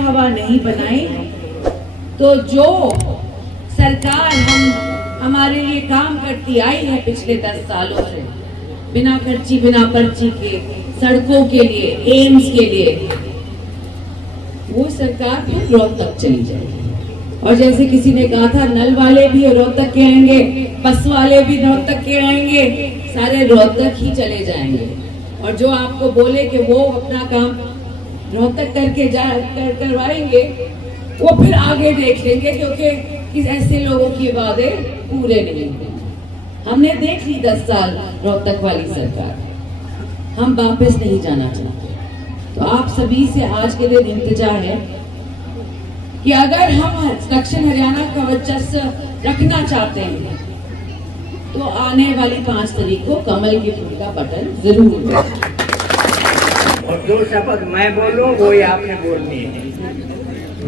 हवा नहीं बनाई तो जो सरकार हमारे लिए काम करती आई है पिछले 10 सालों से, बिना खर्ची बिना पर्ची के सड़कों के लिए, एम्स के लिए, वो सरकार फिर रोहतक चली जाएगी। और जैसे किसी ने कहा था, नल वाले भी रोहतक के आएंगे, बस वाले भी रोहतक के आएंगे, सारे रोहतक ही चले जाएंगे। और जो आपको बोले कि वो अपना काम रोहतक करके करवाएंगे, वो फिर आगे देख लेंगे, क्योंकि किस ऐसे लोगों की वादे पूरे नहीं हुए। हमने देख ली 10 साल रोहतक वाली सरकार, हम वापस नहीं जाना चाहते। तो आप सभी से आज के दिन इंतजार है कि अगर हम दक्षिण हरियाणा का वर्चस्व रखना चाहते हैं तो आने वाली 5 तारीख को कमल के फूल का बटन जरूर दबाएं। और जो शपथ मैं बोलूं वो ही आपने बोलनी है।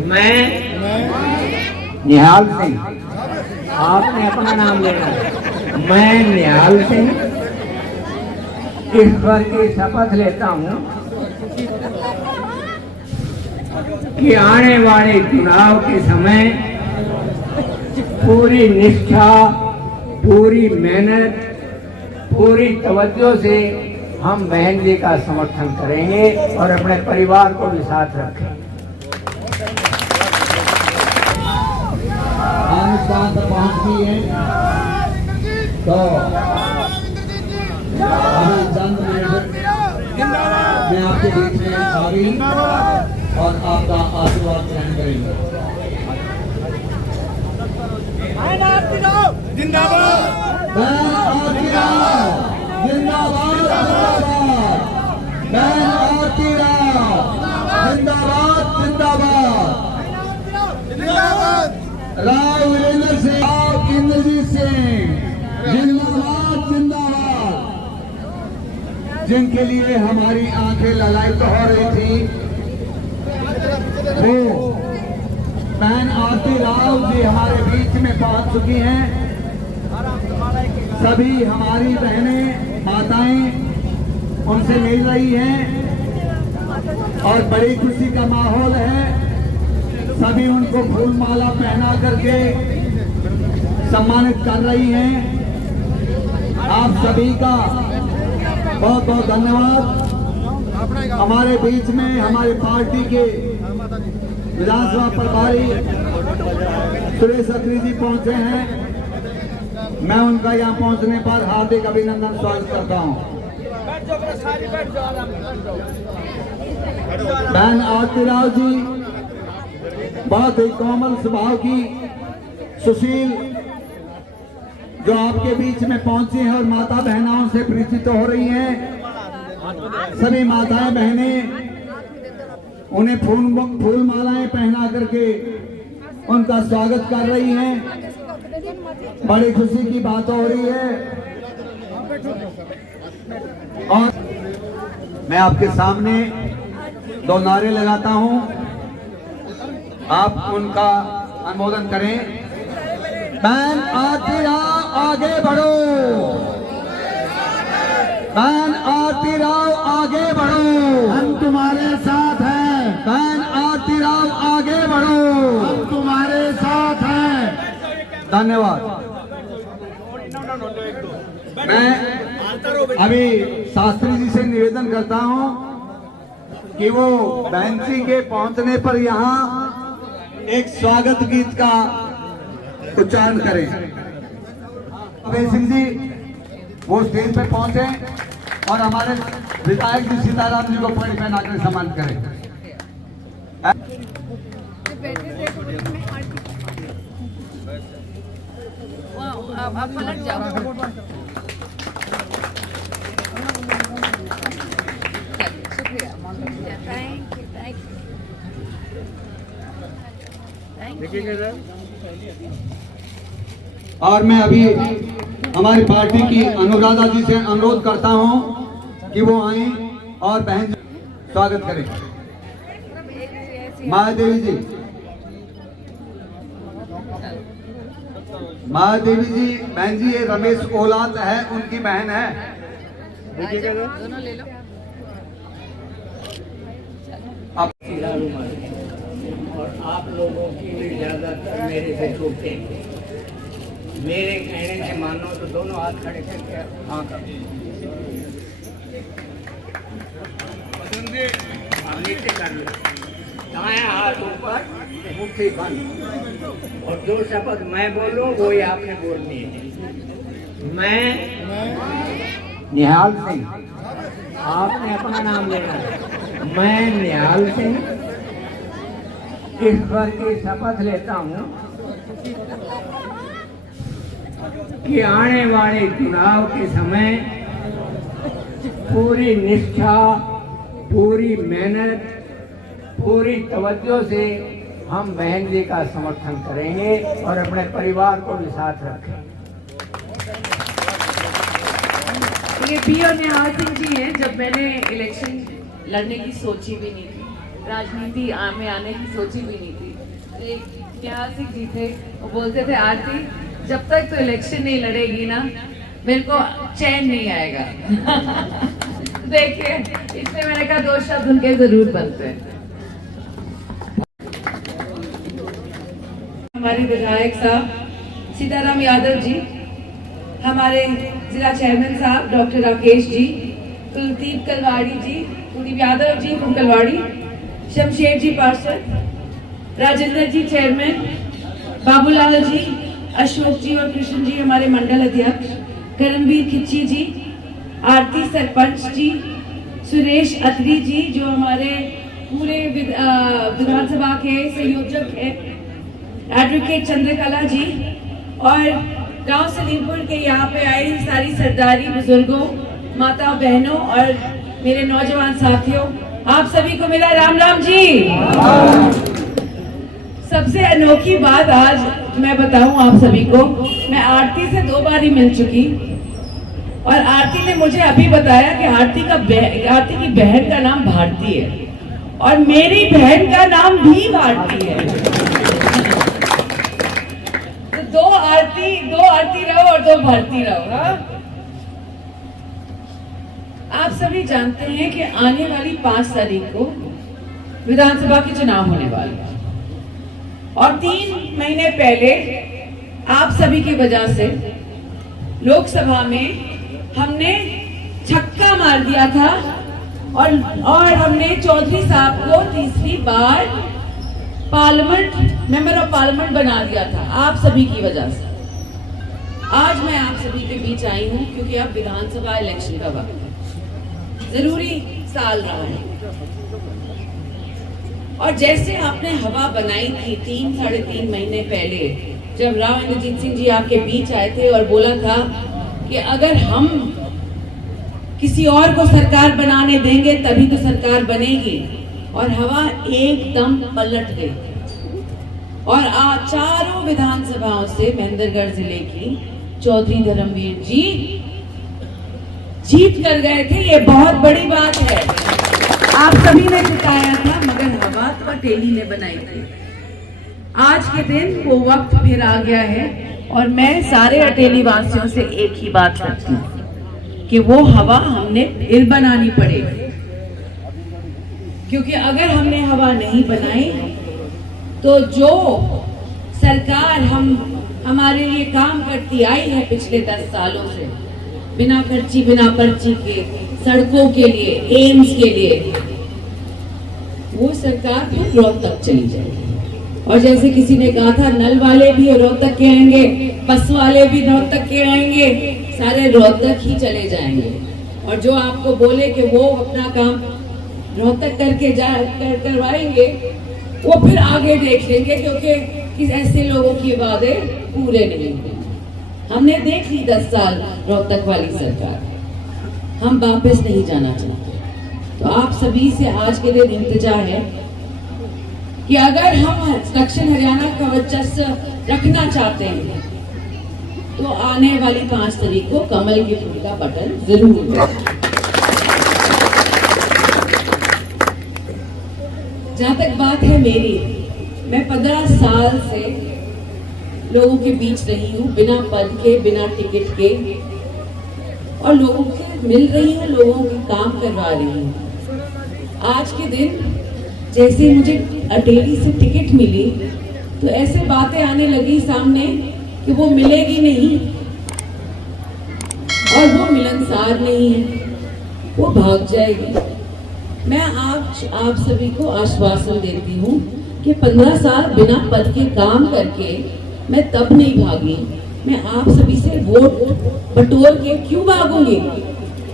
मैं निहाल सिंह, आपने अपना नाम लेना है। मैं निहाल सिंह ईश्वर की शपथ लेता हूं कि आने वाले चुनाव के समय पूरी निष्ठा, पूरी मेहनत, पूरी तवज्जो से हम बहन जी का समर्थन करेंगे और अपने परिवार को भी साथ रखेंगे। साथ पहुंच गई है तो अभी चंद मिनट मैं आपके बीच में आ रही और आपका आशीर्वाद ग्रहण करेंगे। जिंदाबाद जिंदाबाद जिंदाबाद राव वीरेंद्र सिंह, राव इंद्रजीत सिंह, जिंदाबाद जिंदाबाद। जिनके लिए हमारी आंखें ललायत हो रही थी, वो बहन आरती राव जी हमारे बीच में पहुंच चुकी हैं। सभी हमारी बहनें, माताएं उनसे मिल रही हैं और बड़ी खुशी का माहौल है। सभी उनको फूल माला पहना करके सम्मानित कर रही हैं। आप सभी का बहुत बहुत धन्यवाद। हमारे बीच में हमारी पार्टी के विधानसभा प्रभारी सुरेश अत्री जी पहुंचे हैं। मैं उनका यहाँ पहुंचने पर हार्दिक अभिनंदन स्वागत करता हूँ। बहन आरती राव जी बहुत ही कोमल स्वभाव की, सुशील, जो आपके बीच में पहुंची हैं और माता बहनाओं से परिचित हो रही हैं। सभी माताएं बहनें उन्हें फूल मालाएं पहना करके उनका स्वागत कर रही हैं। बड़ी खुशी की बात हो रही है। और मैं आपके सामने 2 नारे लगाता हूं, आप उनका अनुमोदन करें। बहन आरती राव आगे बढ़ो, बहन आरती राव आगे बढ़ो, हम तुम्हारे साथ हैं। बहन आरती राव आगे बढ़ो, हम तुम्हारे साथ हैं। धन्यवाद। मैं अभी शास्त्री जी से निवेदन करता हूं कि वो बहन सिंह के पहुंचने पर यहाँ एक स्वागत गीत का उच्चारण करें। अभय सिंह जी वो स्टेज पे पहुंचे और हमारे विधायक जी सीताराम जी को पगड़ी पहनाकर सम्मान करें। आप पलट जाओ। शुक्रिया, थैंक यू। और मैं अभी हमारी पार्टी की अनुराधा जी से अनुरोध करता हूं कि वो आए और बहन स्वागत करें। महादेवी जी, महादेवी जी, बहन जी, ये रमेश ओलात है, उनकी बहन है। दोनों ले लो। आप लोगों की भी ज्यादातर मेरे से छूटते हैं। मेरे कहने से मानो तो दोनों हाथ खड़े करके हाँ कर नीचे कर लो, दाएं हाथ ऊपर, मुट्ठी बंद, और जो शपथ मैं बोलूं वही आपने बोलनी है। मैं निहाल सिंह, आपने अपना नाम लेना है। मैं निहाल सिंह ईश्वर की शपथ लेता हूँ कि आने वाले चुनाव के समय पूरी निष्ठा, पूरी मेहनत, पूरी तवज्जो से हम बहन जी का समर्थन करेंगे और अपने परिवार को भी साथ रखेंगे। ये पी और निहाल सिंह जी हैं। जब मैंने इलेक्शन लड़ने की सोची भी नहीं थी, राजनीति में आने की सोची भी नहीं थी, तो एक निहाल सिंह जी थे, वो बोलते थे आरती जब तक तो इलेक्शन नहीं लड़ेगी ना मेरे को चैन नहीं आएगा। देखिए इसलिए मैंने कहा दो शब्द उनके जरूर बनते हैं। हमारे विधायक साहब सीताराम यादव जी, हमारे जिला चेयरमैन साहब डॉक्टर राकेश जी, कुलदीप कलवाड़ी जी, कुलदीप यादव जी फ्रॉम कलवाड़ी, शमशेर जी पार्षद, राजेंद्र जी चेयरमैन, बाबूलाल जी, अशोक जी और कृष्ण जी हमारे मंडल अध्यक्ष, करमवीर खिच्ची जी, आरती सरपंच जी, सुरेश अत्री जी जो हमारे पूरे विधानसभा के संयोजक है, एडवोकेट चंद्रकला जी, और गांव सलीमपुर के यहाँ पे आए सारी सरदारी बुजुर्गों, माता बहनों और मेरे नौजवान साथियों, आप सभी को मेरा राम राम जी। सबसे अनोखी बात आज मैं बताऊं आप सभी को, मैं आरती से 2 बार ही मिल चुकी और आरती ने मुझे अभी बताया कि आरती की बहन का नाम भारती है और मेरी बहन का नाम भी भारती है। तो दो आरती रहो और 2 भारती रहो। हाँ? आप सभी जानते हैं कि आने वाली 5 तारीख को विधानसभा के चुनाव होने वाले हैं और 3 महीने पहले आप सभी की वजह से लोकसभा में हमने छक्का मार दिया था और हमने चौधरी साहब को तीसरी बार मेंबर ऑफ पार्लियामेंट बना दिया था आप सभी की वजह से। आज मैं आप सभी के बीच आई हूं क्योंकि अब विधानसभा इलेक्शन का वक्त है, जरूरी साल रहा है और जैसे आपने हवा बनाई थी 3-3.5 महीने पहले जब राव इंद्रजीत सिंह जी आपके बीच आए थे और बोला था कि अगर हम किसी और को सरकार बनाने देंगे तभी तो सरकार बनेगी, और हवा एकदम पलट गई और चारों विधानसभाओं से महेंद्रगढ़ जिले की चौधरी धर्मवीर जी जीत कर गए थे। ये बहुत बड़ी बात है, आप सभी ने जिताया था मगर हवा तो अटेली ने बनाई थी। आज के दिन वो वक्त फिर आ गया है और मैं सारे अटेली वासियों से एक ही बात करती हूँ कि वो हवा हमने फिर बनानी पड़ेगी, क्योंकि अगर हमने हवा नहीं बनाई तो जो सरकार हमारे लिए काम करती आई है पिछले 10 सालों से, बिना खर्ची बिना पर्ची के सड़कों के लिए, एम्स के लिए, वो सरकार फिर रोहतक चली जाएगी। और जैसे किसी ने कहा था नल वाले भी रोहतक के आएंगे, बस वाले भी रोहतक के आएंगे, सारे रोहतक ही चले जाएंगे। और जो आपको बोले कि वो अपना काम रोहतक करके करवाएंगे वो फिर आगे देख लेंगे, क्योंकि किस ऐसे लोगों की वादे पूरे नहीं हुए। हमने देख ली 10 साल रोहतक वाली सरकार, हम वापस नहीं जाना चाहते। तो आप सभी से आज के दिन इंतजार है कि अगर हम दक्षिण हरियाणा का वर्चस्व रखना चाहते हैं तो आने वाली 5 तारीख को कमल के फूल का बटन जरूर दबाएं। जहाँ तक बात है मेरी, मैं 15 साल से लोगों के बीच रही हूँ, बिना पद के, बिना टिकट के, और लोगों से मिल रही हूँ, लोगों के काम करवा रही हूँ। आज के दिन जैसे मुझे अटेली से टिकट मिली तो ऐसे बातें आने लगी सामने कि वो मिलेगी नहीं और वो मिलनसार नहीं है, वो भाग जाएगी। मैं आप सभी को आश्वासन देती हूँ कि 15 साल बिना पद के काम करके मैं तब नहीं भागी, मैं आप सभी से वोट बटोर के क्यों भागूंगी।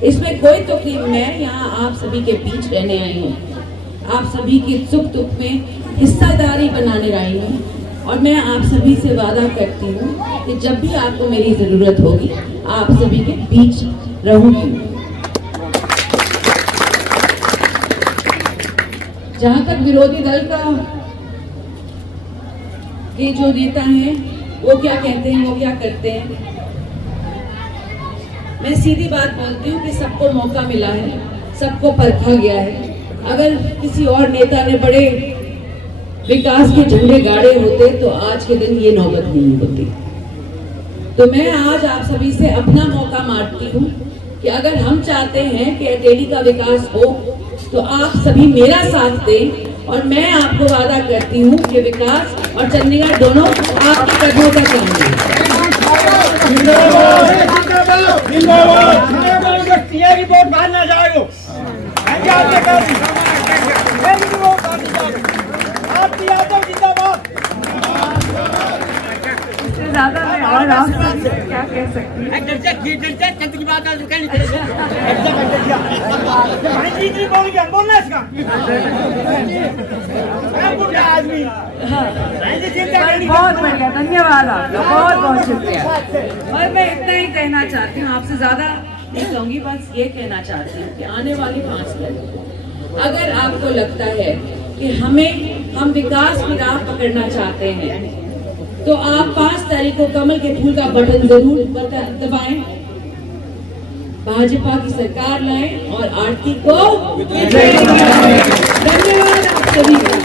इसमें कोई तकलीफ, मैं यहाँ आप सभी के बीच रहने आई हूँ, आप सभी के सुख दुख में हिस्सेदारी बनाने आई हूँ और मैं आप सभी से वादा करती हूँ कि जब भी आपको मेरी जरूरत होगी आप सभी के बीच रहूंगी। जहां तक विरोधी दल का के जो नेता हैं वो क्या कहते हैं, वो क्या करते हैं, मैं सीधी बात बोलती हूँ कि सबको मौका मिला है, सबको परखा गया है। अगर किसी और नेता ने बड़े विकास के झंडे गाड़े होते तो आज के दिन ये नौबत नहीं होती। तो मैं आज आप सभी से अपना मौका मांगती हूँ कि अगर हम चाहते हैं कि अटेली का विकास हो तो आप सभी मेरा साथ दें और मैं आपको वादा करती हूँ कि विकास और चंडीगढ़ दोनों आपके कदमों तक आएंगे। इससे ज्यादा मैं और आपसे क्या कह सकती हूँ। बहुत बढ़िया, धन्यवाद आपका, बहुत बहुत शुक्रिया। और मैं इतना ही कहना चाहती हूँ, आपसे ज्यादा नहीं कहूँगी, बस ये कहना चाहती हूँ कि आने वाली 5 तारीख अगर आपको लगता है कि हम विकास की राह पकड़ना चाहते हैं तो आप 5 तारीख को कमल के फूल का बटन जरूर दबाएं, भाजपा की सरकार लाएं और आरती को धन्यवाद आप सभी का।